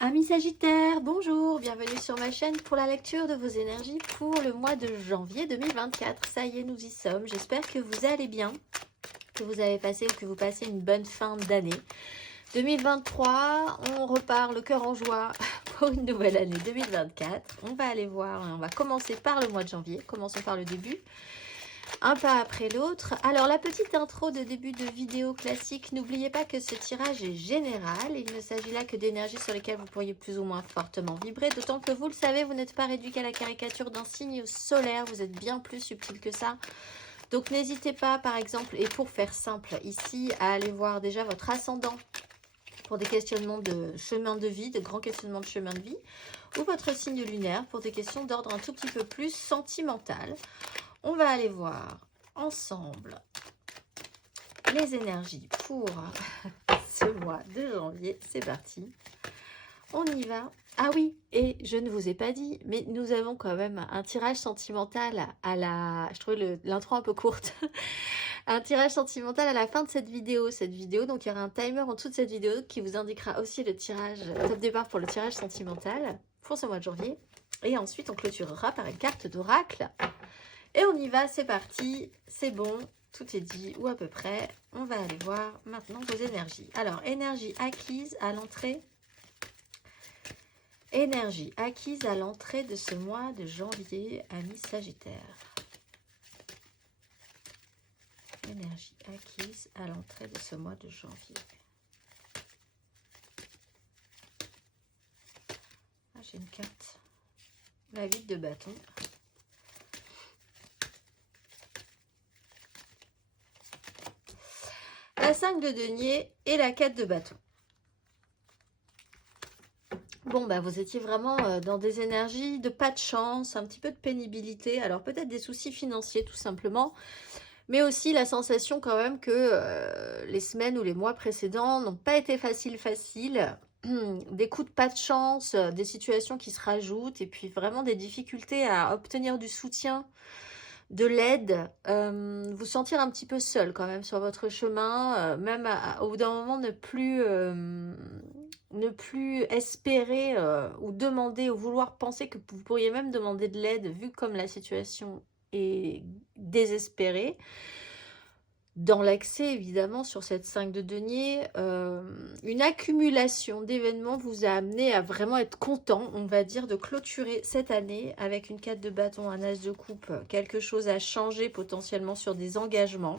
Amis Sagittaires, bonjour, bienvenue sur ma chaîne pour la lecture de vos énergies pour le mois de janvier 2024. Ça y est, nous y sommes. J'espère que vous allez bien, que vous avez passé ou que vous passez une bonne fin d'année. 2023, on repart le cœur en joie pour une nouvelle année 2024. On va aller voir, on va commencer par le mois de janvier. Commençons par le début. Un pas après l'autre. Alors la petite intro de début de vidéo classique, n'oubliez pas que ce tirage est général. Il ne s'agit là que d'énergies sur lesquelles vous pourriez plus ou moins fortement vibrer, d'autant que vous le savez, vous n'êtes pas réduit qu'à la caricature d'un signe solaire, vous êtes bien plus subtil que ça. Donc n'hésitez pas par exemple, et pour faire simple ici, à aller voir déjà votre ascendant pour des questionnements de chemin de vie, de grands questionnements de chemin de vie, ou votre signe lunaire pour des questions d'ordre un tout petit peu plus sentimental. On va aller voir ensemble les énergies pour ce mois de janvier. C'est parti. On y va. Ah oui, et je ne vous ai pas dit, mais nous avons quand même un tirage sentimental à la... Je trouvais l'intro un peu courte. Un tirage sentimental à la fin de cette vidéo. Donc il y aura un timer en dessous de cette vidéo qui vous indiquera aussi le tirage, top départ pour le tirage sentimental pour ce mois de janvier. Et ensuite, on clôturera par une carte d'oracle. Et on y va, c'est parti, c'est bon, tout est dit, ou à peu près. On va aller voir maintenant vos énergies. Alors, énergie acquise à l'entrée. Énergie acquise à l'entrée de ce mois de janvier, amis Sagittaire. Énergie acquise à l'entrée de ce mois de janvier. Ah, j'ai une carte. La vide de bâton. La 5 de denier et la 4 de bâton. Bon, bah, vous étiez vraiment dans des énergies de pas de chance, un petit peu de pénibilité. Alors, peut-être des soucis financiers, tout simplement. Mais aussi la sensation quand même que les semaines ou les mois précédents n'ont pas été faciles. Des coups de pas de chance, des situations qui se rajoutent. Et puis, vraiment des difficultés à obtenir du soutien, de l'aide, vous sentir un petit peu seul quand même sur votre chemin, même au bout d'un moment ne plus espérer ou demander ou vouloir penser que vous pourriez même demander de l'aide vu comme la situation est désespérée. Dans l'accès, évidemment, sur cette 5 de denier, une accumulation d'événements vous a amené à vraiment être content, on va dire, de clôturer cette année avec une 4 de bâton, un as de coupe, quelque chose a changé potentiellement sur des engagements.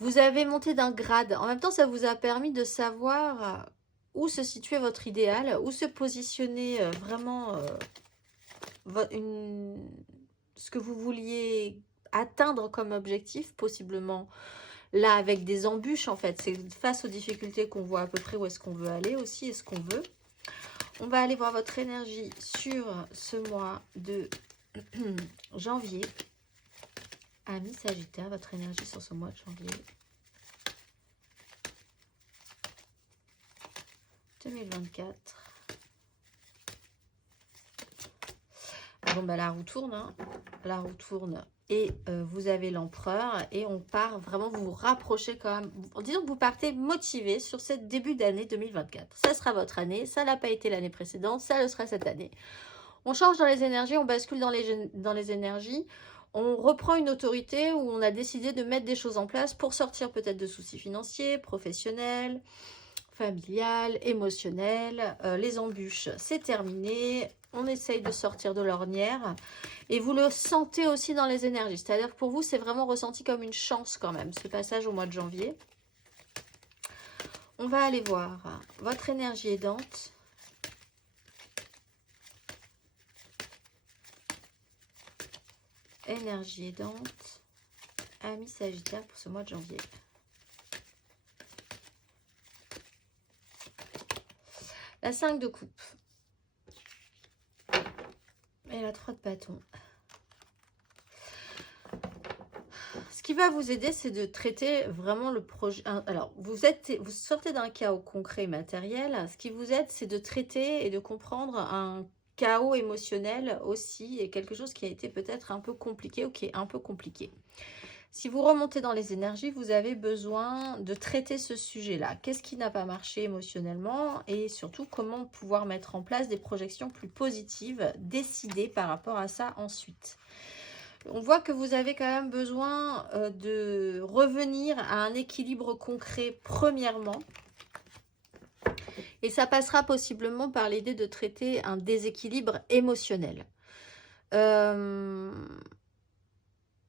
Vous avez monté d'un grade. En même temps, ça vous a permis de savoir où se situait votre idéal, où se positionner vraiment ce que vous vouliez atteindre comme objectif, possiblement là avec des embûches en fait. C'est face aux difficultés qu'on voit à peu près où est-ce qu'on veut aller aussi et ce qu'on veut. On va aller voir votre énergie sur ce mois de janvier. Amis Sagittaire, votre énergie sur ce mois de janvier 2024. Bon, bah la roue tourne, hein. La roue tourne et vous avez l'empereur et on part vraiment, vous vous rapprochez quand même. Disons que vous partez motivé sur ce début d'année 2024. Ça sera votre année, ça n'a pas été l'année précédente, ça le sera cette année. On change dans les énergies, on bascule dans les énergies. On reprend une autorité où on a décidé de mettre des choses en place pour sortir peut-être de soucis financiers, professionnels, familial, émotionnel, les embûches, c'est terminé. On essaye de sortir de l'ornière. Et vous le sentez aussi dans les énergies. C'est-à-dire que pour vous, c'est vraiment ressenti comme une chance quand même, ce passage au mois de janvier. On va aller voir votre énergie aidante. Énergie aidante. Amis Sagittaire pour ce mois de janvier. La 5 de coupe. Et la 3 de bâton. Ce qui va vous aider, c'est de traiter vraiment le projet. Alors, vous sortez d'un chaos concret matériel. Ce qui vous aide, c'est de traiter et de comprendre un chaos émotionnel aussi, et quelque chose qui a été peut-être un peu compliqué ou qui est un peu compliqué. Si vous remontez dans les énergies, vous avez besoin de traiter ce sujet-là. Qu'est-ce qui n'a pas marché émotionnellement et surtout comment pouvoir mettre en place des projections plus positives, décider par rapport à ça ensuite. On voit que vous avez quand même besoin de revenir à un équilibre concret premièrement. Et ça passera possiblement par l'idée de traiter un déséquilibre émotionnel.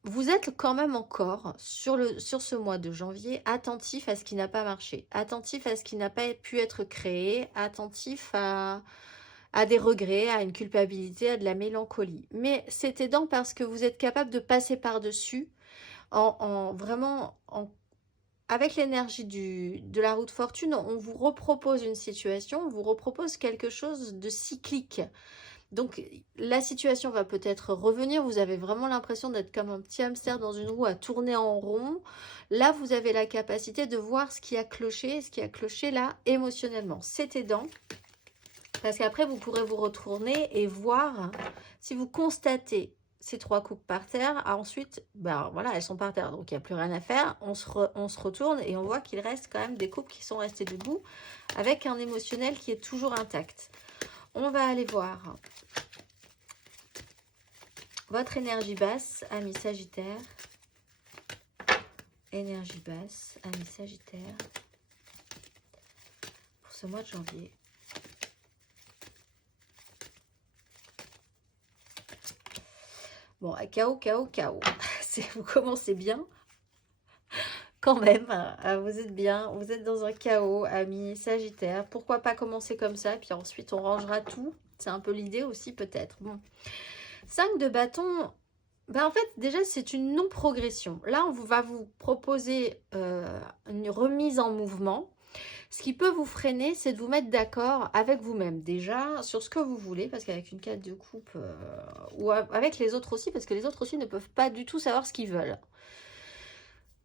Vous êtes quand même encore sur ce mois de janvier attentif à ce qui n'a pas marché, attentif à ce qui n'a pas pu être créé, attentif à des regrets, à une culpabilité, à de la mélancolie. Mais c'est aidant parce que vous êtes capable de passer par-dessus avec l'énergie de la roue de fortune. On vous repropose une situation, on vous repropose quelque chose de cyclique. Donc la situation va peut-être revenir, vous avez vraiment l'impression d'être comme un petit hamster dans une roue à tourner en rond. Là, vous avez la capacité de voir ce qui a cloché là émotionnellement. C'est aidant. Parce qu'après, vous pourrez vous retourner et voir si vous constatez ces 3 coupes par terre. Ensuite, ben voilà, elles sont par terre, donc il n'y a plus rien à faire. On se retourne et on voit qu'il reste quand même des coupes qui sont restées debout avec un émotionnel qui est toujours intact. On va aller voir votre énergie basse, ami Sagittaire. Énergie basse, ami Sagittaire. Pour ce mois de janvier. Bon, chaos. Vous commencez bien. Quand même, vous êtes bien. Vous êtes dans un chaos, ami Sagittaire. Pourquoi pas commencer comme ça, puis ensuite on rangera tout. C'est un peu l'idée aussi, peut-être. Bon. 5 de bâton. Ben en fait, déjà, c'est une non-progression. Là, on va vous proposer une remise en mouvement. Ce qui peut vous freiner, c'est de vous mettre d'accord avec vous-même, déjà, sur ce que vous voulez, parce qu'avec une 4 de coupe, ou avec les autres aussi, parce que les autres aussi ne peuvent pas du tout savoir ce qu'ils veulent.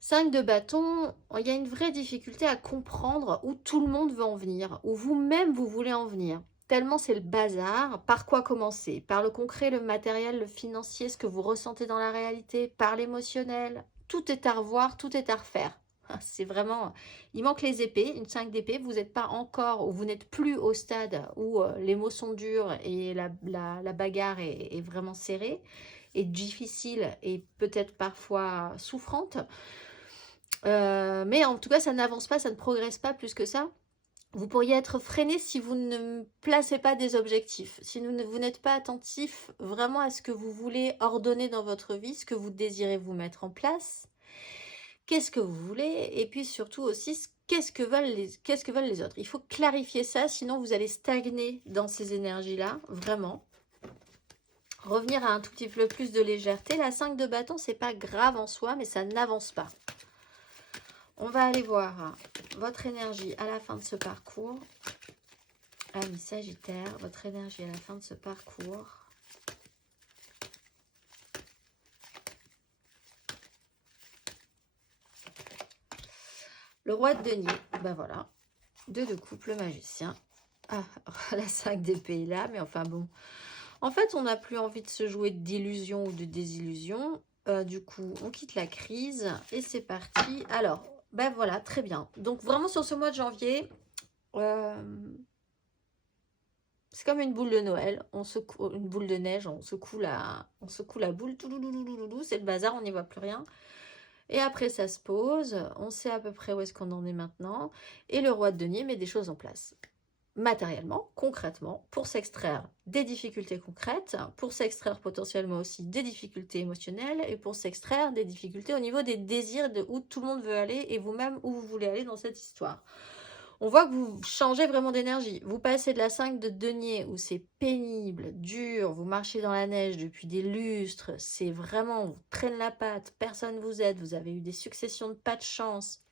5 de bâton, il y a une vraie difficulté à comprendre où tout le monde veut en venir, où vous-même vous voulez en venir. Tellement c'est le bazar. Par quoi commencer? Par le concret, le matériel, le financier, ce que vous ressentez dans la réalité, par l'émotionnel. Tout est à revoir, tout est à refaire. C'est vraiment... Il manque les épées, une 5 d'épée. Vous n'êtes pas encore, ou vous n'êtes plus au stade où les mots sont durs et la bagarre est vraiment serrée et difficile et peut-être parfois souffrante. Mais en tout cas, ça n'avance pas, ça ne progresse pas plus que ça. Vous pourriez être freiné si vous ne placez pas des objectifs, si vous n'êtes pas attentif vraiment à ce que vous voulez ordonner dans votre vie, ce que vous désirez vous mettre en place, qu'est-ce que vous voulez, et puis surtout aussi, qu'est-ce que veulent les autres. Il faut clarifier ça, sinon vous allez stagner dans ces énergies-là, vraiment. Revenir à un tout petit peu plus de légèreté. La 5 de bâton, c'est pas grave en soi, mais ça n'avance pas. On va aller voir votre énergie à la fin de ce parcours. Ami Sagittaire, votre énergie à la fin de ce parcours. Le roi de denier, ben voilà. 2 de coupe, le magicien. Ah, la 5 d'épée est là, mais enfin bon. En fait, on n'a plus envie de se jouer d'illusion ou de désillusion. Du coup, on quitte la crise et c'est parti. Alors... Ben voilà, très bien. Donc vraiment sur ce mois de janvier, c'est comme une boule de Noël, une boule de neige, on secoue la boule, c'est le bazar, on n'y voit plus rien. Et après ça se pose, on sait à peu près où est-ce qu'on en est maintenant. Et le roi de denier met des choses en place. Matériellement, concrètement, pour s'extraire des difficultés concrètes, pour s'extraire potentiellement aussi des difficultés émotionnelles et pour s'extraire des difficultés au niveau des désirs de où tout le monde veut aller et vous-même où vous voulez aller dans cette histoire. On voit que vous changez vraiment d'énergie. Vous passez de la 5 de denier où c'est pénible, dur, vous marchez dans la neige depuis des lustres, c'est vraiment, on vous traîne la patte, personne ne vous aide, vous avez eu des successions de pas de chance.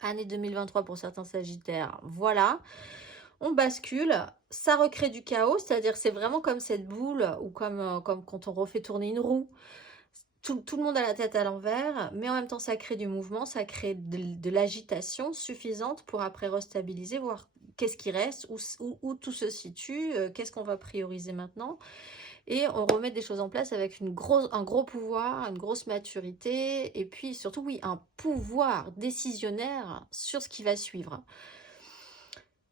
Année 2023 pour certains sagittaires, voilà. On bascule, ça recrée du chaos, c'est-à-dire c'est vraiment comme cette boule ou comme quand on refait tourner une roue. tout le monde a la tête à l'envers, mais en même temps, ça crée du mouvement, ça crée de l'agitation suffisante pour après restabiliser, voir qu'est-ce qui reste, où tout se situe, qu'est-ce qu'on va prioriser maintenant. Et on remet des choses en place avec un gros pouvoir, une grosse maturité, et puis surtout, oui, un pouvoir décisionnaire sur ce qui va suivre.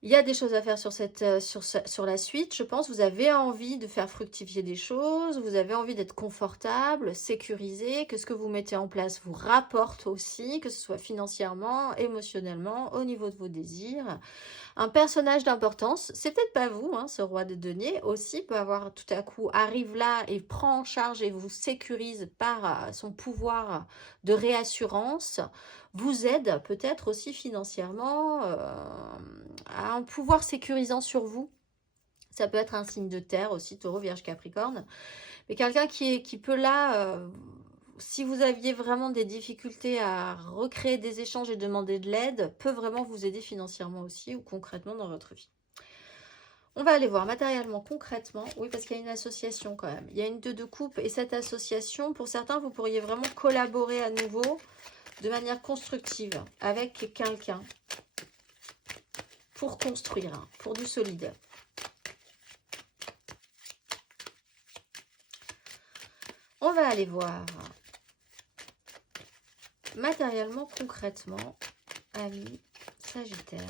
Il y a des choses à faire sur la suite, je pense. Vous avez envie de faire fructifier des choses, vous avez envie d'être confortable, sécurisé, que ce que vous mettez en place vous rapporte aussi, que ce soit financièrement, émotionnellement, au niveau de vos désirs. Un personnage d'importance, c'est peut-être pas vous, hein, ce roi de denier, aussi peut avoir tout à coup, arrive là et prend en charge et vous sécurise par son pouvoir de réassurance, vous aide peut-être aussi financièrement à un pouvoir sécurisant sur vous. Ça peut être un signe de terre aussi, Taureau, Vierge, Capricorne. Mais quelqu'un qui peut là, si vous aviez vraiment des difficultés à recréer des échanges et demander de l'aide, peut vraiment vous aider financièrement aussi ou concrètement dans votre vie. On va aller voir matériellement, concrètement. Oui, parce qu'il y a une association quand même. Il y a une 2 de coupe et cette association, pour certains, vous pourriez vraiment collaborer à nouveau de manière constructive avec quelqu'un pour construire, pour du solide. On va aller voir matériellement, concrètement, amis Sagittaire.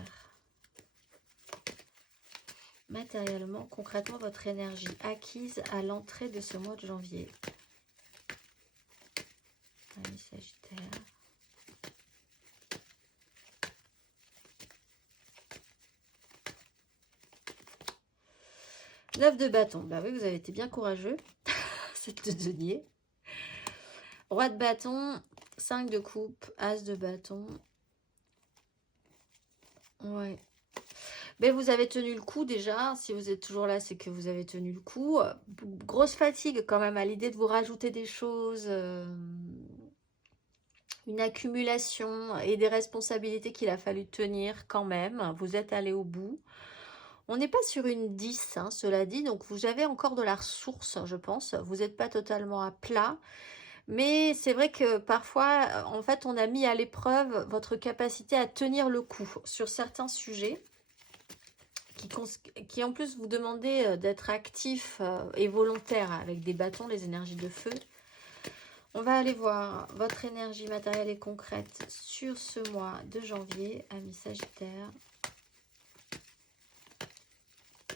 Matériellement, concrètement, votre énergie acquise à l'entrée de ce mois de janvier. Amis Sagittaire. Neuf de bâton. Bah oui, vous avez été bien courageux. C'est de denier. Roi de bâton, 5 de coupe, as de bâton. Ouais. Mais vous avez tenu le coup déjà. Si vous êtes toujours là, c'est que vous avez tenu le coup. Grosse fatigue quand même à l'idée de vous rajouter des choses. Une accumulation et des responsabilités qu'il a fallu tenir quand même. Vous êtes allé au bout. On n'est pas sur une 10, hein, cela dit. Donc vous avez encore de la ressource, je pense. Vous n'êtes pas totalement à plat. Mais c'est vrai que parfois, en fait, on a mis à l'épreuve votre capacité à tenir le coup sur certains sujets qui en plus vous demandez d'être actif et volontaire avec des bâtons, les énergies de feu. On va aller voir votre énergie matérielle et concrète sur ce mois de janvier, amis Sagittaire.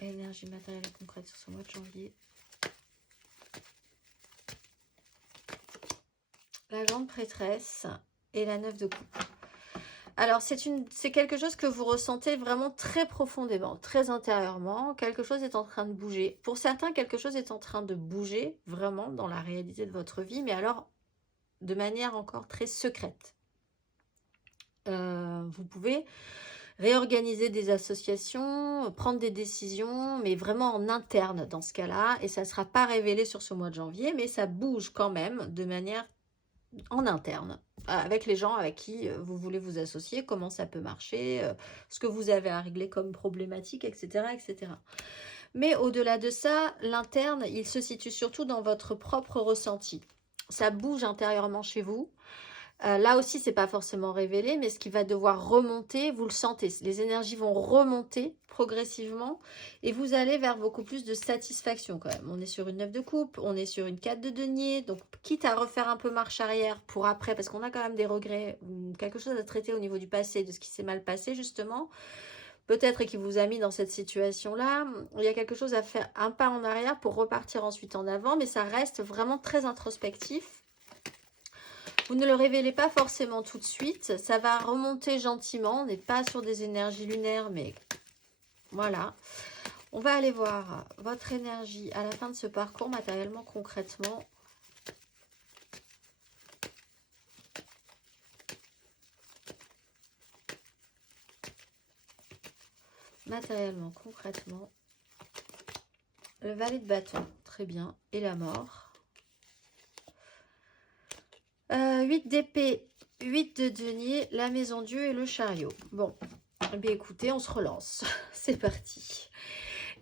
Énergie matérielle et concrète sur ce mois de janvier. La grande prêtresse et la 9 de coupe. Alors, c'est quelque chose que vous ressentez vraiment très profondément, très intérieurement. Quelque chose est en train de bouger. Pour certains, quelque chose est en train de bouger vraiment dans la réalité de votre vie, mais alors de manière encore très secrète. Vous pouvez réorganiser des associations, prendre des décisions, mais vraiment en interne dans ce cas-là. Et ça ne sera pas révélé sur ce mois de janvier, mais ça bouge quand même de manière en interne, avec les gens avec qui vous voulez vous associer, comment ça peut marcher, ce que vous avez à régler comme problématique, etc. etc. Mais au-delà de ça, l'interne, il se situe surtout dans votre propre ressenti. Ça bouge intérieurement chez vous. Là aussi, c'est pas forcément révélé, mais ce qui va devoir remonter, vous le sentez. Les énergies vont remonter progressivement et vous allez vers beaucoup plus de satisfaction quand même. On est sur une 9 de coupe, on est sur une 4 de denier, donc quitte à refaire un peu marche arrière pour après, parce qu'on a quand même des regrets, quelque chose à traiter au niveau du passé, de ce qui s'est mal passé justement, peut-être et qui vous a mis dans cette situation-là. Il y a quelque chose à faire, un pas en arrière pour repartir ensuite en avant, mais ça reste vraiment très introspectif. Vous ne le révélez pas forcément tout de suite. Ça va remonter gentiment. On n'est pas sur des énergies lunaires, mais voilà. On va aller voir votre énergie à la fin de ce parcours, matériellement, concrètement. Matériellement, concrètement. Le valet de bâton, très bien. Et la mort. 8 d'épée, 8 de denier, la maison Dieu et le chariot. Bon, eh bien écoutez, on se relance. C'est parti.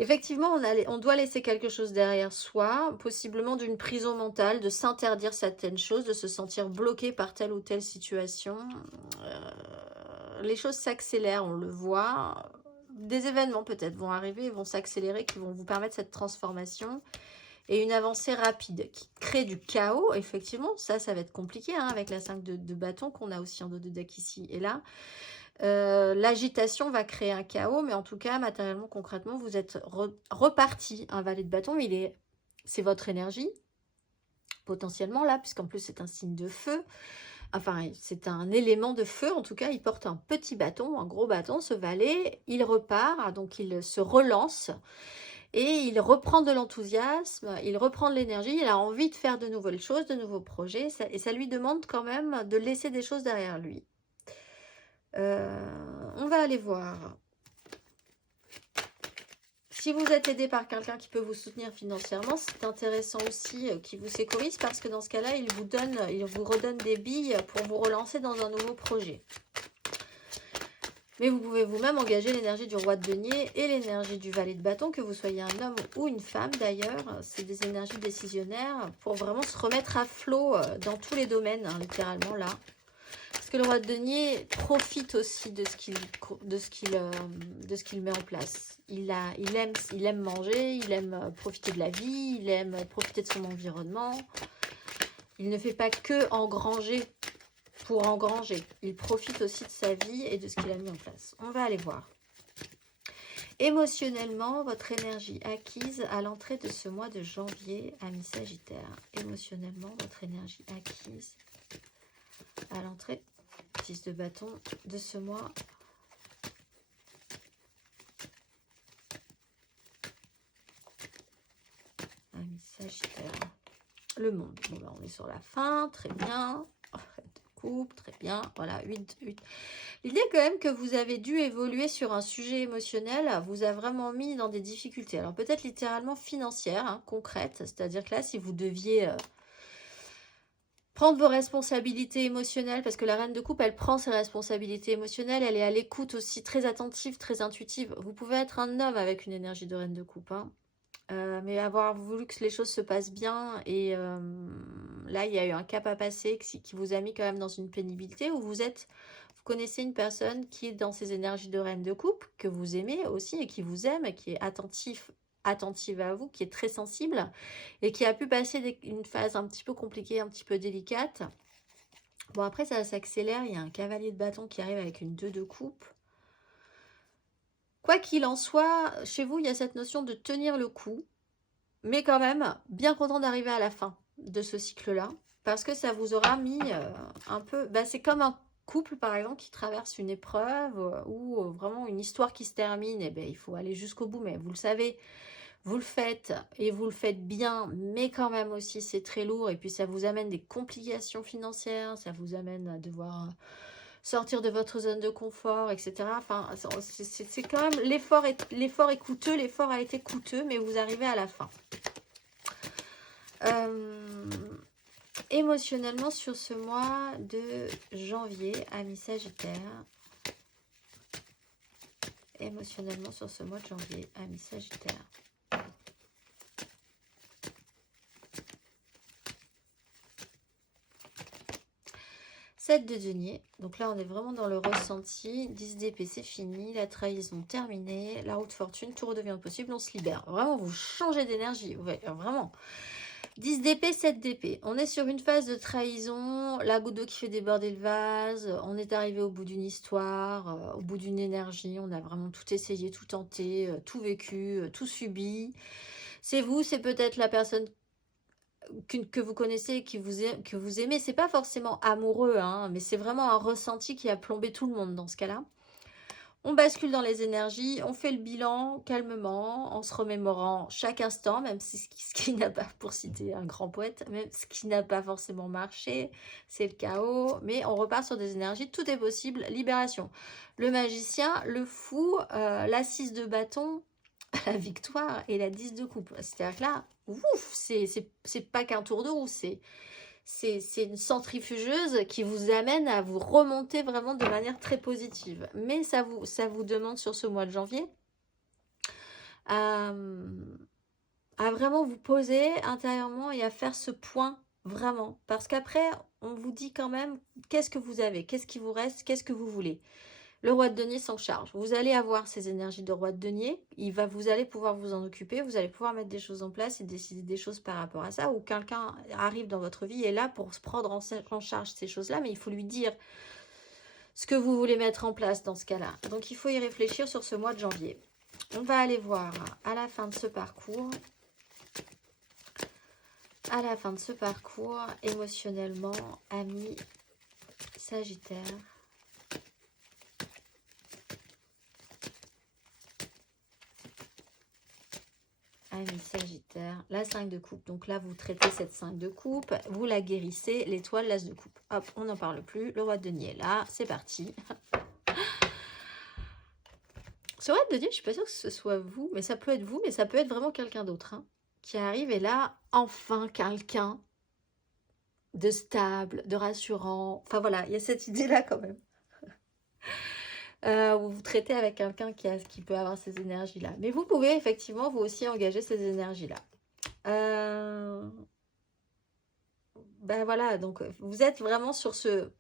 Effectivement, on doit laisser quelque chose derrière soi, possiblement d'une prison mentale, de s'interdire certaines choses, de se sentir bloqué par telle ou telle situation. Les choses s'accélèrent, on le voit. Des événements peut-être vont arriver, vont s'accélérer, qui vont vous permettre cette transformation et une avancée rapide qui crée du chaos. Effectivement, ça va être compliqué hein, avec la 5 de bâton qu'on a aussi en dos de deck ici et là. L'agitation va créer un chaos, mais en tout cas, matériellement, concrètement, vous êtes reparti. Un valet de bâton, c'est votre énergie, potentiellement là, puisqu'en plus c'est un signe de feu. Enfin, c'est un élément de feu, en tout cas, il porte un petit bâton, un gros bâton, ce valet, il repart, donc il se relance, et il reprend de l'enthousiasme, il reprend de l'énergie, il a envie de faire de nouvelles choses, de nouveaux projets, et ça lui demande quand même de laisser des choses derrière lui. On va aller voir. Si vous êtes aidé par quelqu'un qui peut vous soutenir financièrement, c'est intéressant aussi qu'il vous sécurise parce que dans ce cas-là, il vous redonne des billes pour vous relancer dans un nouveau projet. Mais vous pouvez vous-même engager l'énergie du roi de denier et l'énergie du valet de bâton, que vous soyez un homme ou une femme d'ailleurs. C'est des énergies décisionnaires pour vraiment se remettre à flot dans tous les domaines, hein, littéralement là. Parce que le roi de denier profite aussi de ce qu'il met en place. Il aime manger, il aime profiter de la vie, il aime profiter de son environnement. Il ne fait pas que engranger pour engranger. Il profite aussi de sa vie et de ce qu'il a mis en place. On va aller voir. Émotionnellement, votre énergie acquise à l'entrée de ce mois de janvier, ami Sagittaire. Émotionnellement, votre énergie acquise à l'entrée 10 de bâton de ce mois. Ami Sagittaire. Le monde. Bon, là, on est sur la fin. Très bien. De coupe. Très bien. Voilà. 8. L'idée quand même que vous avez dû évoluer sur un sujet émotionnel vous a vraiment mis dans des difficultés. Alors peut-être littéralement financières, hein, concrètes. C'est-à-dire que là, si vous deviez... prendre vos responsabilités émotionnelles, parce que la reine de coupe, elle prend ses responsabilités émotionnelles, elle est à l'écoute aussi, très attentive, très intuitive. Vous pouvez être un homme avec une énergie de reine de coupe, hein. Mais avoir voulu que les choses se passent bien, et là, il y a eu un cap à passer qui vous a mis quand même dans une pénibilité, où vous connaissez une personne qui est dans ses énergies de reine de coupe, que vous aimez aussi, et qui vous aime, et qui est attentive à vous, qui est très sensible et qui a pu passer une phase un petit peu compliquée, un petit peu délicate. Bon, après ça s'accélère, il y a un cavalier de bâton qui arrive avec une 2 de coupe. Quoi qu'il en soit, chez vous, il y a cette notion de tenir le coup, mais quand même bien content d'arriver à la fin de ce cycle-là, parce que ça vous aura mis un peu... c'est comme un couple, par exemple, qui traverse une épreuve ou vraiment une histoire qui se termine, et il faut aller jusqu'au bout, mais vous le savez, vous le faites et vous le faites bien, mais quand même aussi c'est très lourd et puis ça vous amène des complications financières, ça vous amène à devoir sortir de votre zone de confort, etc. Enfin, c'est quand même, l'effort est coûteux, l'effort a été coûteux, mais vous arrivez à la fin. Émotionnellement sur ce mois de janvier, ami Sagittaire. Émotionnellement sur ce mois de janvier, ami Sagittaire. Sept de denier, donc là on est vraiment dans le ressenti. 10 d'épée, c'est fini, la trahison terminée, la route fortune, tout redevient possible, on se libère. Vraiment, vous changez d'énergie, ouais, vraiment. 10 d'épée, 7 d'épée. On est sur une phase de trahison, la goutte d'eau qui fait déborder le vase, on est arrivé au bout d'une histoire, au bout d'une énergie, on a vraiment tout essayé, tout tenté, tout vécu, tout subi. C'est vous, c'est peut-être la personne que vous connaissez, que vous aimez. C'est pas forcément amoureux, hein, mais c'est vraiment un ressenti qui a plombé tout le monde dans ce cas-là. On bascule dans les énergies, on fait le bilan calmement, en se remémorant chaque instant, même si ce qui n'a pas, pour citer un grand poète, même ce qui n'a pas forcément marché, c'est le chaos, mais on repart sur des énergies, tout est possible, libération. Le magicien, le fou, la 6 de bâton, la victoire et la 10 de coupe. C'est-à-dire que là, ouf, c'est pas qu'un tour de roue, c'est une centrifugeuse qui vous amène à vous remonter vraiment de manière très positive. Mais ça vous demande sur ce mois de janvier à vraiment vous poser intérieurement et à faire ce point vraiment. Parce qu'après, on vous dit quand même qu'est-ce que vous avez, qu'est-ce qui vous reste, qu'est-ce que vous voulez. Le roi de denier s'en charge. Vous allez avoir ces énergies de roi de denier. Vous allez pouvoir vous en occuper. Vous allez pouvoir mettre des choses en place et décider des choses par rapport à ça. Ou quelqu'un arrive dans votre vie et est là pour se prendre en charge ces choses-là. Mais il faut lui dire ce que vous voulez mettre en place dans ce cas-là. Donc, il faut y réfléchir sur ce mois de janvier. On va aller voir à la fin de ce parcours. À la fin de ce parcours, émotionnellement, amis Sagittaire. Amis Sagittaire, la 5 de coupe. Donc là, vous traitez cette 5 de coupe, vous la guérissez, l'étoile, l'as de coupe. Hop, on n'en parle plus. Le roi de denier est là, c'est parti. Ce roi de denier, je suis pas sûre que ce soit vous, mais ça peut être vous, mais ça peut être vraiment quelqu'un d'autre hein, qui arrive. Et là, enfin, quelqu'un de stable, de rassurant. Enfin voilà, il y a cette idée-là quand même. Vous traitez avec quelqu'un qui peut avoir ces énergies-là. Mais vous pouvez effectivement, vous aussi, engager ces énergies-là. Ben voilà, donc vous êtes vraiment sur ce...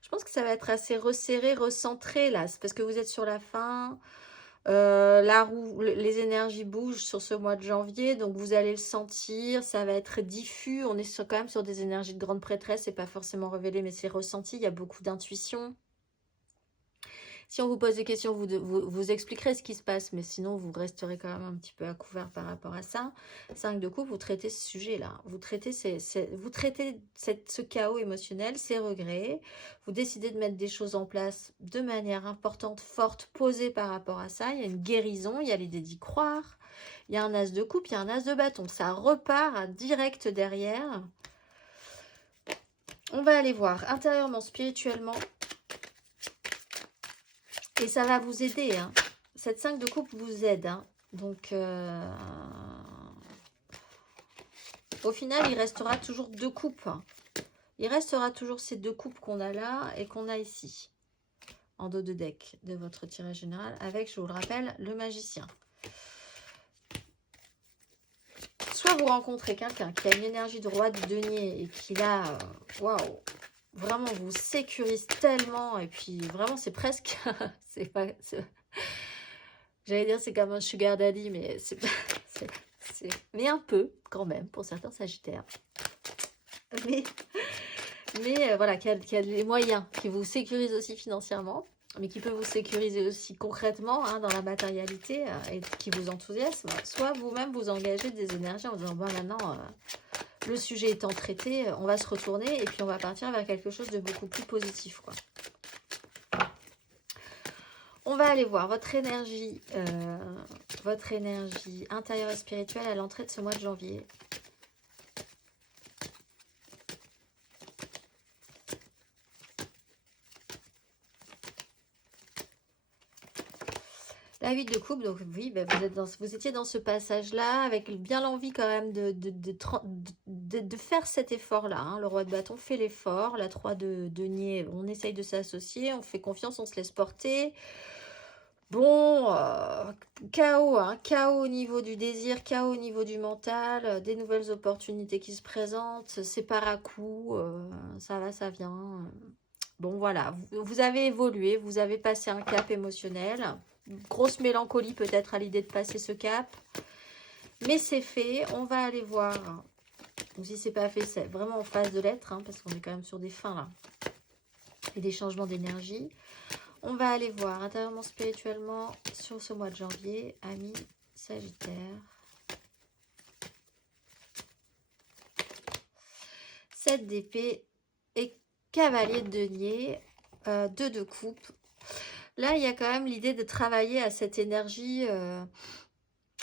Je pense que ça va être assez resserré, recentré, là. C'est parce que vous êtes sur la fin. La roue, les énergies bougent sur ce mois de janvier, donc vous allez le sentir. Ça va être diffus. On est quand même sur des énergies de grande prêtresse. C'est pas forcément révélé, mais c'est ressenti. Il y a beaucoup d'intuition. Si on vous pose des questions, vous expliquerez ce qui se passe, mais sinon, vous resterez quand même un petit peu à couvert par rapport à ça. 5 de coupe, vous traitez ce sujet-là. Vous traitez, ce chaos émotionnel, ces regrets. Vous décidez de mettre des choses en place de manière importante, forte, posée par rapport à ça. Il y a une guérison, il y a l'idée d'y croire. Il y a un as de coupe, il y a un as de bâton. Ça repart direct derrière. On va aller voir intérieurement, spirituellement. Et ça va vous aider. Hein. Cette 5 de coupe vous aide. Hein. Donc, au final, il restera toujours 2 coupes. Il restera toujours ces 2 coupes qu'on a là et qu'on a ici. En dos de deck de votre tirage général. Avec, je vous le rappelle, le magicien. Soit vous rencontrez quelqu'un qui a une énergie de roi de denier et qui là, waouh, vraiment vous sécurise tellement. Et puis, vraiment, c'est presque... c'est pas... J'allais dire c'est comme un sugar daddy, mais mais un peu quand même pour certains sagittaires. Mais voilà, qui a les moyens, qui vous sécurise aussi financièrement, mais qui peut vous sécuriser aussi concrètement hein, dans la matérialité et qui vous enthousiasme. Soit vous-même vous engagez des énergies en disant bon maintenant le sujet étant traité, on va se retourner et puis on va partir vers quelque chose de beaucoup plus positif quoi. On va aller voir votre énergie intérieure et spirituelle à l'entrée de ce mois de janvier. La 8 de coupe, donc oui, ben vous étiez dans ce passage-là avec bien l'envie quand même de faire cet effort-là. Hein. Le roi de bâton fait l'effort, la 3 de denier, on essaye de s'associer, on fait confiance, on se laisse porter. Bon, chaos, hein, chaos au niveau du désir, chaos au niveau du mental, des nouvelles opportunités qui se présentent, c'est par à coup, ça va, ça vient. Bon, voilà, vous avez évolué, vous avez passé un cap émotionnel, grosse mélancolie peut-être à l'idée de passer ce cap, mais c'est fait, on va aller voir. Donc si c'est pas fait, c'est vraiment en phase de l'être, hein, parce qu'on est quand même sur des fins là, et des changements d'énergie. On va aller voir intérieurement, spirituellement sur ce mois de janvier, amis Sagittaire. 7 d'épée et cavalier de denier, 2 de coupe. Là, il y a quand même l'idée de travailler à cette énergie,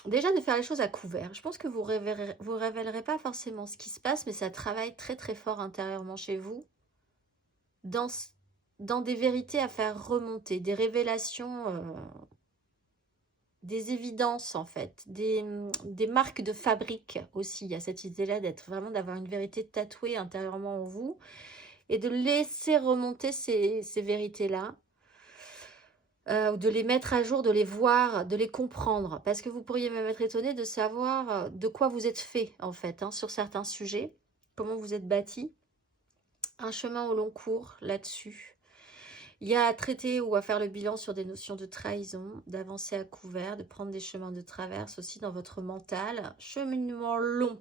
déjà de faire les choses à couvert. Je pense que vous révélerez pas forcément ce qui se passe, mais ça travaille très très fort intérieurement chez vous. Dans des vérités à faire remonter, des révélations, des évidences en fait, des marques de fabrique aussi. Il y a cette idée-là d'avoir une vérité tatouée intérieurement en vous et de laisser remonter ces vérités-là. ou de les mettre à jour, de les voir, de les comprendre. Parce que vous pourriez même être étonné de savoir de quoi vous êtes fait, en fait, hein, sur certains sujets, comment vous êtes bâti. Un chemin au long cours là-dessus. Il y a à traiter ou à faire le bilan sur des notions de trahison, d'avancer à couvert, de prendre des chemins de traverse aussi dans votre mental. Cheminement long.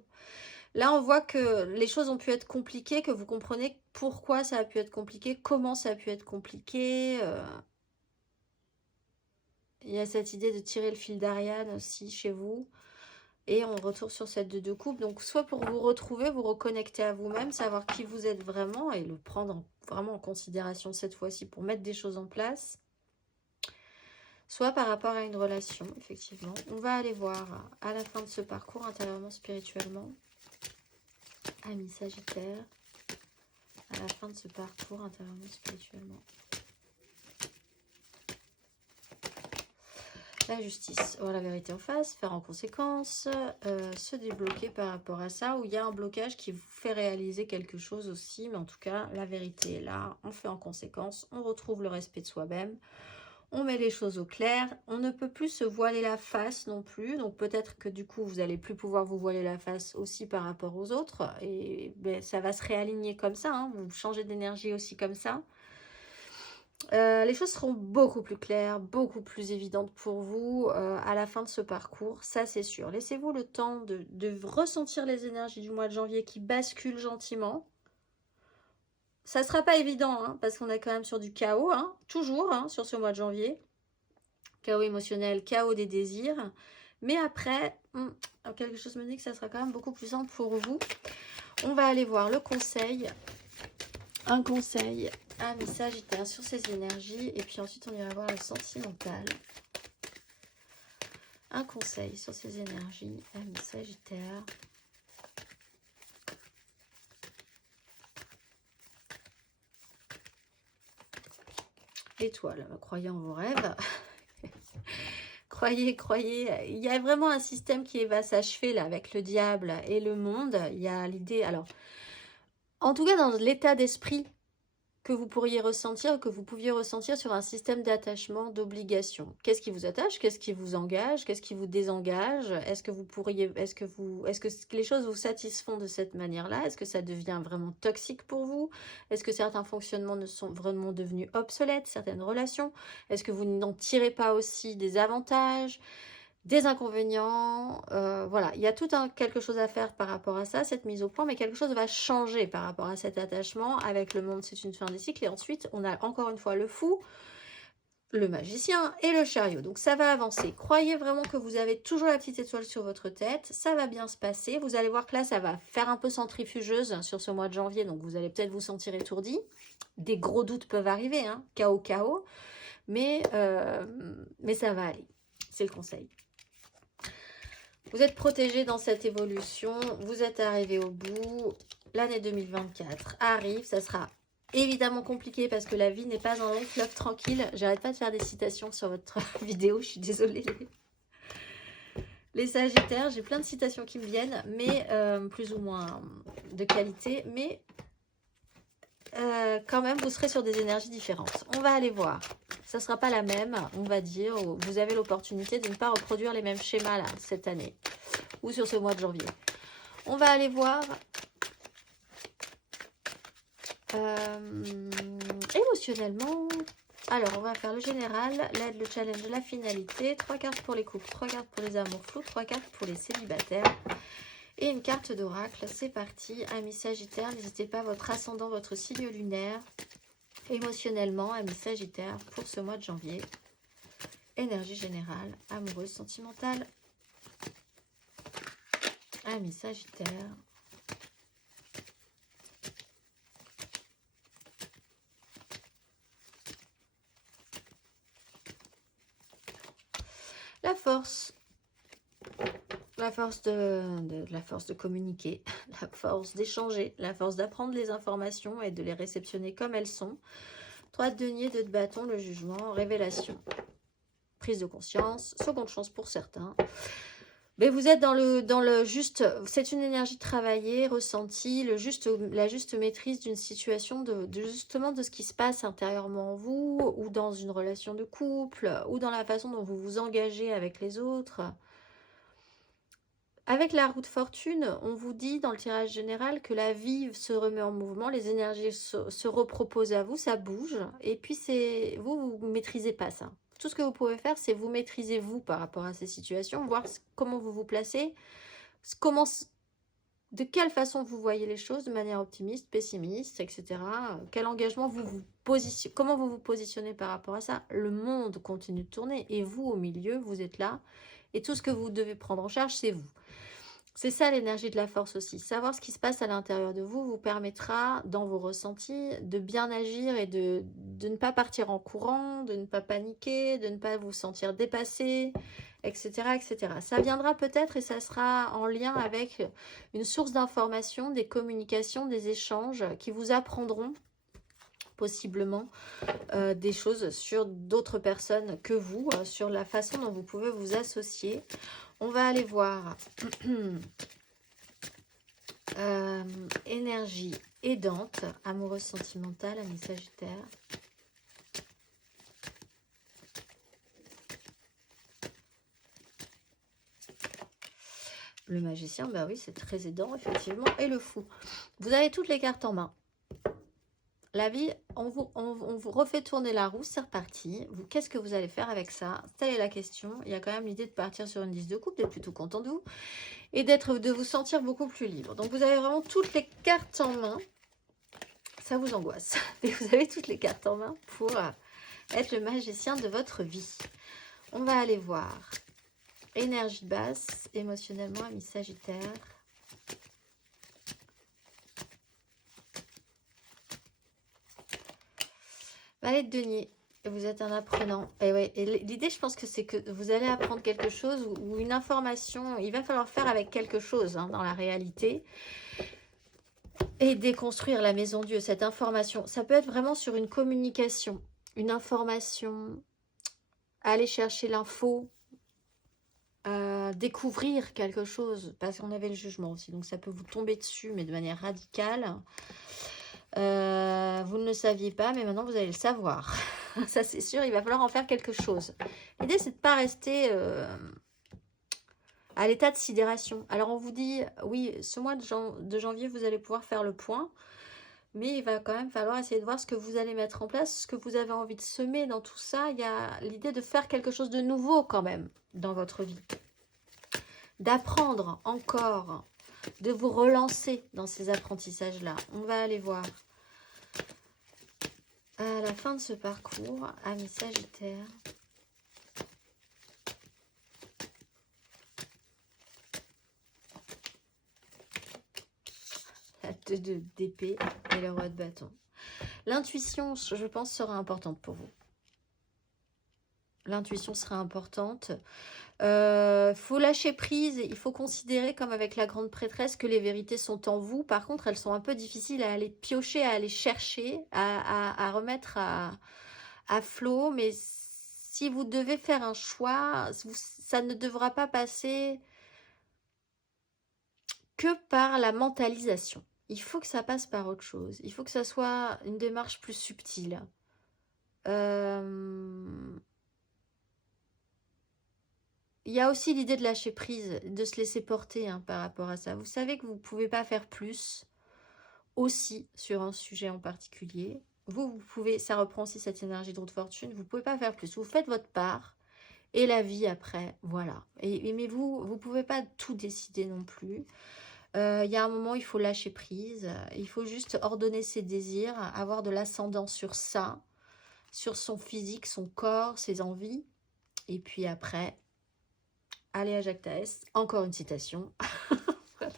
Là, on voit que les choses ont pu être compliquées, que vous comprenez pourquoi ça a pu être compliqué, comment ça a pu être compliqué. Il y a cette idée de tirer le fil d'Ariane aussi chez vous. Et on retourne sur cette de coupe. Donc, soit pour vous retrouver, vous reconnecter à vous-même, savoir qui vous êtes vraiment et le prendre vraiment en considération cette fois-ci pour mettre des choses en place. Soit par rapport à une relation, effectivement. On va aller voir à la fin de ce parcours, intérieurement, spirituellement. Amis Sagittaire. À la fin de ce parcours, intérieurement, spirituellement. La justice, voir la vérité en face, faire en conséquence, se débloquer par rapport à ça, où il y a un blocage qui vous fait réaliser quelque chose aussi, mais en tout cas, la vérité est là, on fait en conséquence, on retrouve le respect de soi-même, on met les choses au clair, on ne peut plus se voiler la face non plus, donc peut-être que du coup, vous n'allez plus pouvoir vous voiler la face aussi par rapport aux autres, et ben, ça va se réaligner comme ça, hein, vous changez d'énergie aussi comme ça. Les choses seront beaucoup plus claires, beaucoup plus évidentes pour vous à la fin de ce parcours, ça c'est sûr. Laissez-vous le temps de ressentir les énergies du mois de janvier qui basculent gentiment. Ça ne sera pas évident, hein, parce qu'on est quand même sur du chaos, hein, toujours hein, sur ce mois de janvier. Chaos émotionnel, chaos des désirs. Mais après, quelque chose me dit que ça sera quand même beaucoup plus simple pour vous. On va aller voir le conseil. Un conseil à mes Sagittaires sur ces énergies. Et puis ensuite, on ira voir le sentimental. Un conseil sur ces énergies à mes Sagittaires. Étoile, croyez en vos rêves. Croyez, croyez. Il y a vraiment un système qui va s'achever là avec le diable et le monde. Il y a l'idée, alors, en tout cas dans l'état d'esprit que vous pourriez ressentir, que vous pouviez ressentir sur un système d'attachement, d'obligation. Qu'est-ce qui vous attache? Qu'est-ce qui vous engage? Qu'est-ce qui vous désengage? Est-ce que vous pourriez, est-ce que les choses vous satisfont de cette manière-là? Est-ce que ça devient vraiment toxique pour vous? Est-ce que certains fonctionnements ne sont vraiment devenus obsolètes, certaines relations? Est-ce que vous n'en tirez pas aussi des avantages? Des inconvénients, voilà, il y a tout quelque chose à faire par rapport à ça, cette mise au point, mais quelque chose va changer par rapport à cet attachement. Avec le monde, c'est une fin des cycles, et ensuite, on a encore une fois le fou, le magicien et le chariot. Donc ça va avancer. Croyez vraiment que vous avez toujours la petite étoile sur votre tête, ça va bien se passer. Vous allez voir que là, ça va faire un peu centrifugeuse sur ce mois de janvier, donc vous allez peut-être vous sentir étourdi. Des gros doutes peuvent arriver, hein, chaos, mais ça va aller, c'est le conseil. Vous êtes protégé dans cette évolution, vous êtes arrivé au bout, l'année 2024 arrive, ça sera évidemment compliqué parce que la vie n'est pas un long fleuve tranquille. J'arrête pas de faire des citations sur votre vidéo, je suis désolée. Les Sagittaires, j'ai plein de citations qui me viennent, mais plus ou moins de qualité, mais quand même vous serez sur des énergies différentes. On va aller voir. Ça ne sera pas la même, on va dire. Vous avez l'opportunité de ne pas reproduire les mêmes schémas là, cette année. Ou sur ce mois de janvier. On va aller voir émotionnellement. Alors, on va faire le général, l'aide, le challenge, la finalité. 3 cartes pour les couples, 3 cartes pour les amours flous, 3 cartes pour les célibataires. Et une carte d'oracle. C'est parti. Amis Sagittaires, n'hésitez pas, votre ascendant, votre signe lunaire. Émotionnellement, amis Sagittaires, pour ce mois de janvier. Énergie générale, amoureuse, sentimentale. Amis Sagittaires. La force. La force de communiquer, la force d'échanger, la force d'apprendre les informations et de les réceptionner comme elles sont. 3 de denier, 2 de bâton, le jugement, révélation. Prise de conscience, seconde chance pour certains. Mais vous êtes dans le juste, c'est une énergie travaillée, ressentie, la juste maîtrise d'une situation, justement de ce qui se passe intérieurement en vous, ou dans une relation de couple, ou dans la façon dont vous vous engagez avec les autres. Avec la roue de fortune, on vous dit dans le tirage général que la vie se remet en mouvement, les énergies se reproposent à vous, ça bouge, et puis vous ne maîtrisez pas ça. Tout ce que vous pouvez faire, c'est vous maîtriser vous par rapport à ces situations, voir comment vous vous placez, comment, de quelle façon vous voyez les choses, de manière optimiste, pessimiste, etc. Quel engagement comment vous vous positionnez par rapport à ça. Le monde continue de tourner, et vous, au milieu, vous êtes là, et tout ce que vous devez prendre en charge, c'est vous. C'est ça l'énergie de la force aussi. Savoir ce qui se passe à l'intérieur de vous permettra, dans vos ressentis, de bien agir et de ne pas partir en courant, de ne pas paniquer, de ne pas vous sentir dépassé, etc. etc. Ça viendra peut-être et ça sera en lien avec une source d'information, des communications, des échanges qui vous apprendront possiblement des choses sur d'autres personnes que vous, sur la façon dont vous pouvez vous associer. On va aller voir énergie aidante, amoureuse sentimentale, ami Sagittaire. Le magicien, bah oui, c'est très aidant, effectivement. Et le fou. Vous avez toutes les cartes en main. La vie, on vous refait tourner la roue, c'est reparti. Qu'est-ce que vous allez faire avec ça? Telle est la question. Il y a quand même l'idée de partir sur une liste de couple, d'être plutôt content de vous et de vous sentir beaucoup plus libre. Donc vous avez vraiment toutes les cartes en main. Ça vous angoisse. Mais vous avez toutes les cartes en main pour être le magicien de votre vie. On va aller voir. Énergie basse, émotionnellement, ami Sagittaire. Valet de denier, vous êtes un apprenant. Et ouais, l'idée, je pense que c'est que vous allez apprendre quelque chose ou une information. Il va falloir faire avec quelque chose dans la réalité. Et déconstruire la maison Dieu, cette information. Ça peut être vraiment sur une communication, une information, aller chercher l'info, découvrir quelque chose. Parce qu'on avait le jugement aussi, donc ça peut vous tomber dessus, mais de manière radicale. Vous ne le saviez pas, mais maintenant vous allez le savoir. Ça c'est sûr, il va falloir en faire quelque chose. L'idée c'est de ne pas rester à l'état de sidération. Alors on vous dit, oui, ce mois de janvier, vous allez pouvoir faire le point, mais il va quand même falloir essayer de voir ce que vous allez mettre en place, ce que vous avez envie de semer dans tout ça. Il y a l'idée de faire quelque chose de nouveau quand même dans votre vie. D'apprendre encore, de vous relancer dans ces apprentissages-là. On va aller voir. À la fin de ce parcours, ami Sagittaire, la 2 d'épée et le roi de bâton. L'intuition, je pense, sera importante pour vous. L'intuition sera importante. Faut lâcher prise. Il faut considérer, comme avec la grande prêtresse, que les vérités sont en vous. Par contre, elles sont un peu difficiles à aller piocher, à aller chercher, à remettre à flot. Mais si vous devez faire un choix, ça ne devra pas passer que par la mentalisation. Il faut que ça passe par autre chose. Il faut que ça soit une démarche plus subtile. Il y a aussi l'idée de lâcher prise, de se laisser porter par rapport à ça. Vous savez que vous ne pouvez pas faire plus aussi sur un sujet en particulier. Vous pouvez, ça reprend aussi cette énergie de roue de fortune, vous ne pouvez pas faire plus. Vous faites votre part et la vie après, voilà. Mais vous ne pouvez pas tout décider non plus. Il y a un moment, il faut lâcher prise. Il faut juste ordonner ses désirs, avoir de l'ascendant sur ça, sur son physique, son corps, ses envies. Et puis après... Allez à Jacques Taès, encore une citation. Voilà.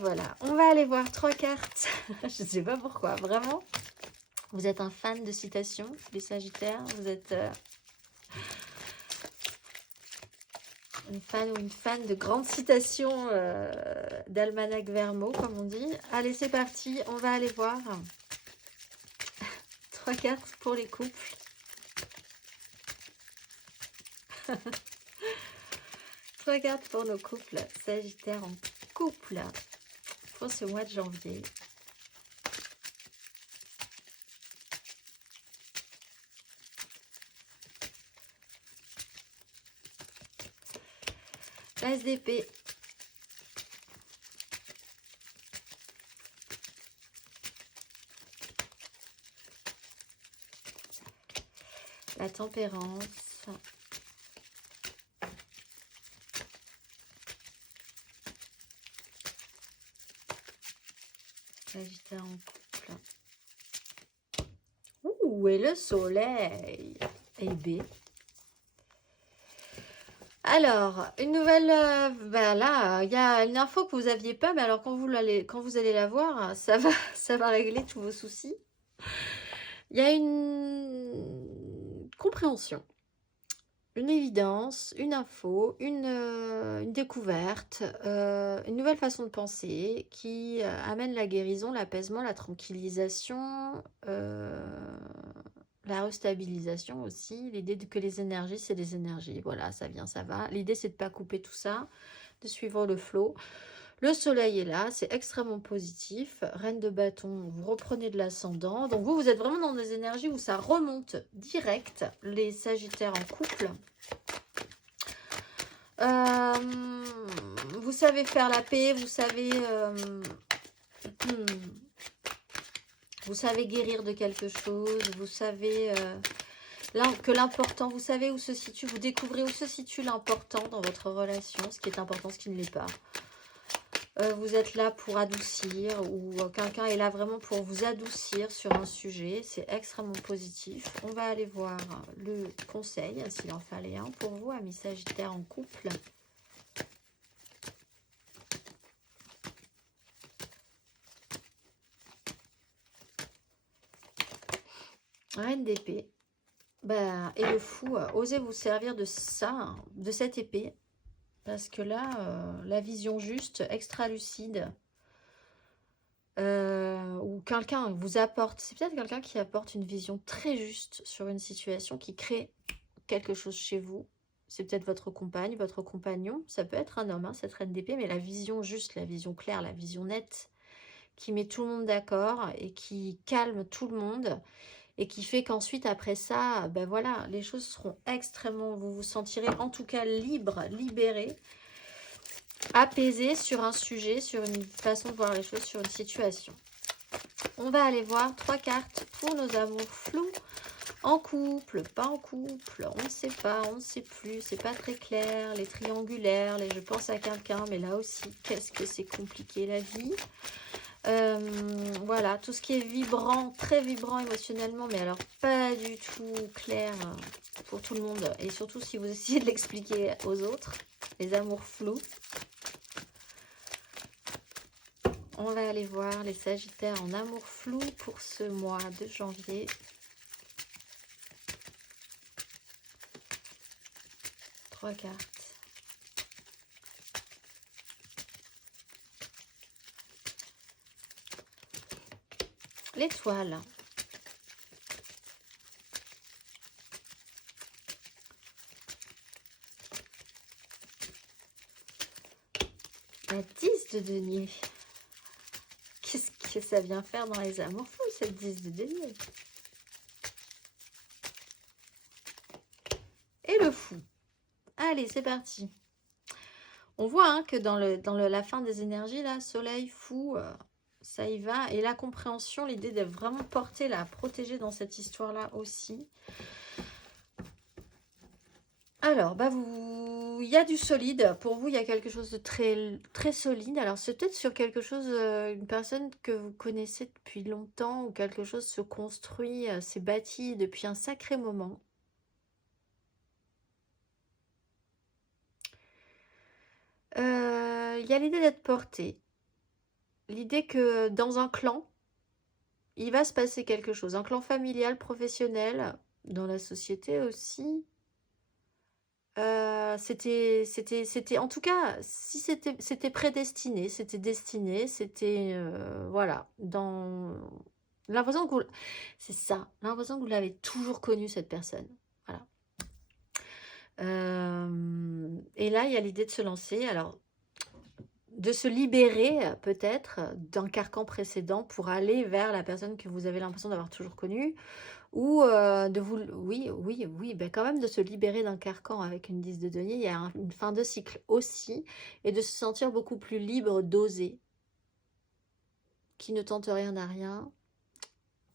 Voilà. On va aller voir 3 cartes. Je ne sais pas pourquoi, vraiment. Vous êtes un fan de citations, les Sagittaires. Vous êtes une fan de grandes citations d'Almanach Vermeau, comme on dit. Allez, c'est parti. On va aller voir 3 cartes pour les couples. Trois cartes pour nos couples, Sagittaire en couple, pour ce mois de janvier. L'As d'épée. La tempérance. Sagittaire en couple. Ouh, et le soleil. Et B. Alors, une nouvelle... là, il y a une info que vous n'aviez pas, mais alors quand vous allez la voir, ça va régler tous vos soucis. Il y a une compréhension, une évidence, une info, une découverte, une nouvelle façon de penser qui amène la guérison, l'apaisement, la tranquillisation, la restabilisation aussi. L'idée que les énergies, c'est des énergies. Voilà, ça vient, ça va. L'idée, c'est de ne pas couper tout ça, de suivre le flot. Le soleil est là, c'est extrêmement positif. Reine de bâton, vous reprenez de l'ascendant. Donc vous êtes vraiment dans des énergies où ça remonte direct, les sagittaires en couple. Vous savez faire la paix, vous savez guérir de quelque chose, vous savez que l'important, vous savez où se situe, vous découvrez où se situe l'important dans votre relation, ce qui est important, ce qui ne l'est pas. Vous êtes là pour adoucir ou quelqu'un est là vraiment pour vous adoucir sur un sujet. C'est extrêmement positif. On va aller voir le conseil, s'il en fallait un pour vous, amis Sagittaire en couple. Reine d'épée. Et le fou, osez vous servir de ça, de cette épée. Parce que là, la vision juste, extra lucide, ou quelqu'un vous apporte, c'est peut-être quelqu'un qui apporte une vision très juste sur une situation, qui crée quelque chose chez vous. C'est peut-être votre compagne, votre compagnon, ça peut être un homme, hein, cette reine d'épée, mais la vision juste, la vision claire, la vision nette, qui met tout le monde d'accord et qui calme tout le monde. Et qui fait qu'ensuite, après ça, voilà, les choses seront extrêmement... Vous vous sentirez en tout cas libre, libéré, apaisé sur un sujet, sur une façon de voir les choses, sur une situation. On va aller voir 3 cartes pour nos amours flous. En couple, pas en couple, on ne sait pas, on ne sait plus, c'est pas très clair. Les triangulaires, les je pense à quelqu'un, mais là aussi, qu'est-ce que c'est compliqué la vie. Voilà, tout ce qui est vibrant, très vibrant émotionnellement, mais alors pas du tout clair pour tout le monde. Et surtout si vous essayez de l'expliquer aux autres, les amours flous. On va aller voir les Sagittaires en amour flou pour ce mois de janvier. Trois cartes. L'étoile. La 10 de denier. Qu'est-ce que ça vient faire dans les amours fous, cette 10 de denier? Et le fou. Allez, c'est parti. On voit hein, que dans la fin des énergies, là, soleil, fou... ça y va. Et la compréhension, l'idée de vraiment porter, la protéger dans cette histoire-là aussi. Alors, il y a du solide. Pour vous, il y a quelque chose de très, très solide. Alors, c'est peut-être sur quelque chose, une personne que vous connaissez depuis longtemps ou quelque chose se construit, s'est bâti depuis un sacré moment. Il y a l'idée d'être porté. L'idée que dans un clan, il va se passer quelque chose. Un clan familial, professionnel, dans la société aussi. C'était en tout cas, si c'était prédestiné, c'était destiné, c'était, voilà, dans l'impression que c'est ça, l'impression que vous l'avez toujours connu, cette personne. Voilà. Et là, il y a l'idée de se lancer, alors de se libérer peut-être d'un carcan précédent pour aller vers la personne que vous avez l'impression d'avoir toujours connue, ou de vous... Oui, ben quand même de se libérer d'un carcan avec une 10 de denier, il y a une fin de cycle aussi, et de se sentir beaucoup plus libre d'oser, qui ne tente rien à rien.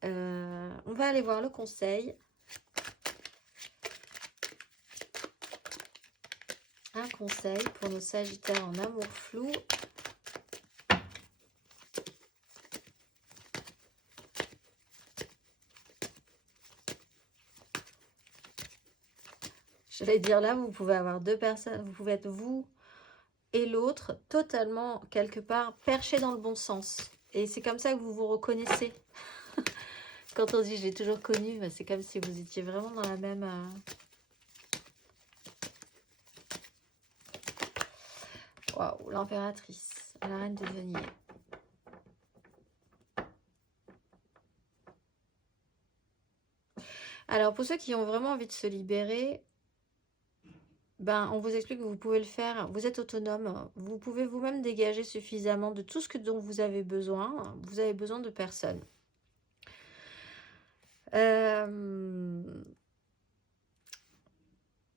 On va aller voir le conseil. Un conseil pour nos Sagittaires en amour flou. Je vais dire là, vous pouvez avoir deux personnes, vous pouvez être vous et l'autre totalement quelque part perché dans le bon sens. Et c'est comme ça que vous vous reconnaissez. Quand on dit j'ai toujours connu, c'est comme si vous étiez vraiment dans la même... Waouh, l'impératrice, la reine de denier. Alors pour ceux qui ont vraiment envie de se libérer, ben, on vous explique que vous pouvez le faire. Vous êtes autonome. Vous pouvez vous-même dégager suffisamment de tout ce dont vous avez besoin. Vous avez besoin de personne.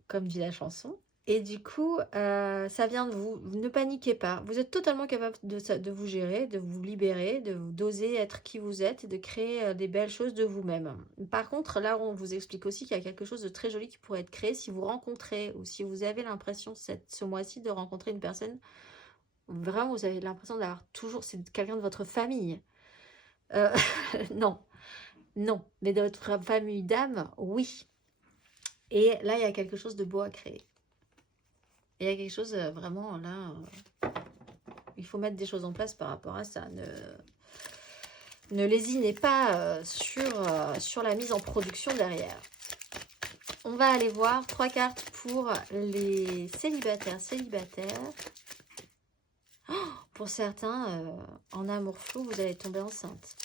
Comme dit la chanson. Et du coup, ça vient de vous. Ne paniquez pas. Vous êtes totalement capable de vous gérer, de vous libérer, d'oser être qui vous êtes et de créer des belles choses de vous-même. Par contre, là, on vous explique aussi qu'il y a quelque chose de très joli qui pourrait être créé si vous rencontrez ou si vous avez l'impression ce mois-ci de rencontrer une personne. Vraiment, vous avez l'impression d'avoir toujours... C'est quelqu'un de votre famille. Non. Non. Mais de votre famille d'âme, oui. Et là, il y a quelque chose de beau à créer. Et il y a quelque chose vraiment là, il faut mettre des choses en place par rapport à ça. Ne lésinez pas sur la mise en production derrière. On va aller voir 3 cartes pour les célibataires. Oh, pour certains, en amour flou, vous allez tomber enceinte.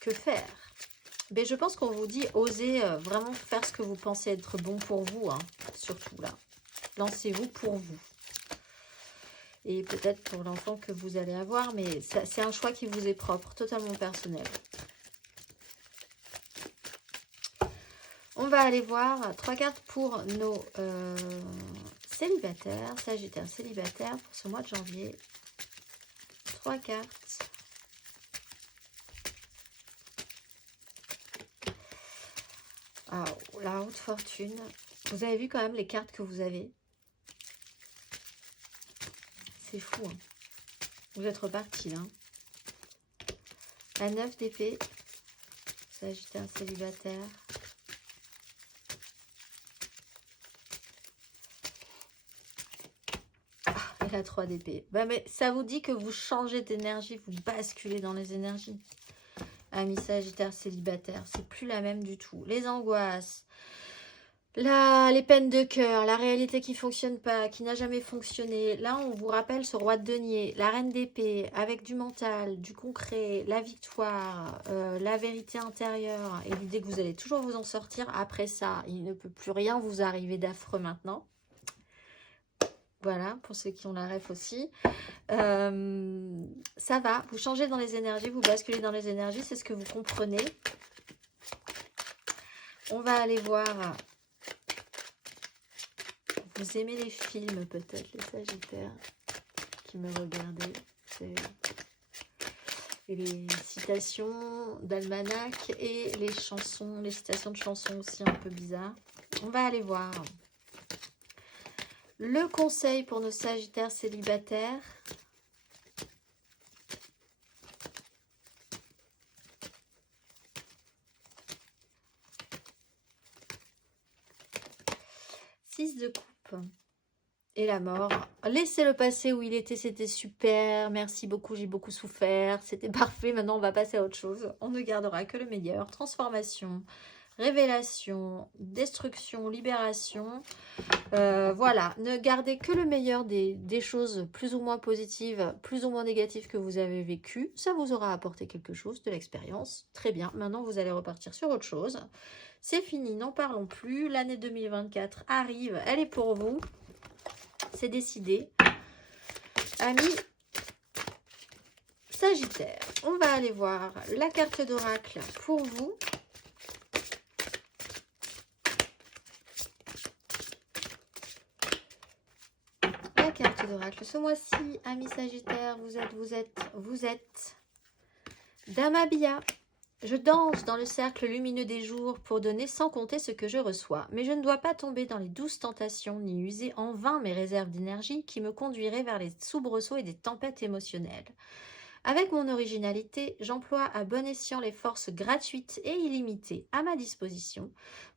Que faire? Mais je pense qu'on vous dit, osez vraiment faire ce que vous pensez être bon pour vous, hein, surtout là. Lancez-vous pour vous. Et peut-être pour l'enfant que vous allez avoir, mais c'est un choix qui vous est propre, totalement personnel. On va aller voir 3 cartes pour nos célibataires, Sagittaires célibataires pour ce mois de janvier. 3 cartes. Ah, la haute fortune. Vous avez vu quand même les cartes que vous avez? C'est fou. Hein. Vous êtes reparti là. La 9 d'épée. Sagittaire célibataire. Ah, et la 3 d'épée. Bah, mais ça vous dit que vous changez d'énergie, vous basculez dans les énergies. Amis Sagittaire célibataire, c'est plus la même du tout. Les angoisses, les peines de cœur, la réalité qui ne fonctionne pas, qui n'a jamais fonctionné. Là, on vous rappelle ce roi de denier, la reine d'épée, avec du mental, du concret, la victoire, la vérité intérieure et l'idée que vous allez toujours vous en sortir. Après ça, il ne peut plus rien vous arriver d'affreux maintenant. Voilà, pour ceux qui ont la ref aussi. Ça va, vous changez dans les énergies, vous basculez dans les énergies, c'est ce que vous comprenez. On va aller voir. Vous aimez les films peut-être, les Sagittaires qui me regardaient. Et les citations d'almanach et les chansons, les citations de chansons aussi un peu bizarres. On va aller voir. Le conseil pour nos Sagittaires célibataires. Six de coupe. Et la mort. Laissez-le passer où il était, c'était super. Merci beaucoup, j'ai beaucoup souffert. C'était parfait, maintenant on va passer à autre chose. On ne gardera que le meilleur. Transformation, révélation, destruction, libération. Voilà, ne gardez que le meilleur des choses plus ou moins positives, plus ou moins négatives que vous avez vécues. Ça vous aura apporté quelque chose, de l'expérience. Très bien, maintenant vous allez repartir sur autre chose. C'est fini, n'en parlons plus. L'année 2024 arrive, elle est pour vous. C'est décidé. Amis Sagittaire, on va aller voir la carte d'oracle pour vous. La carte d'oracle ce mois-ci, amis Sagittaire, vous êtes Damabia. Je danse dans le cercle lumineux des jours pour donner sans compter ce que je reçois. Mais je ne dois pas tomber dans les douces tentations ni user en vain mes réserves d'énergie qui me conduiraient vers les soubresauts et des tempêtes émotionnelles. Avec mon originalité, j'emploie à bon escient les forces gratuites et illimitées à ma disposition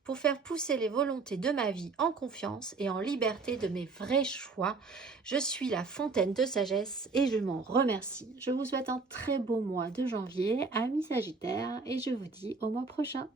pour faire pousser les volontés de ma vie en confiance et en liberté de mes vrais choix. Je suis la fontaine de sagesse et je m'en remercie. Je vous souhaite un très beau mois de janvier, amis Sagittaires, et je vous dis au mois prochain.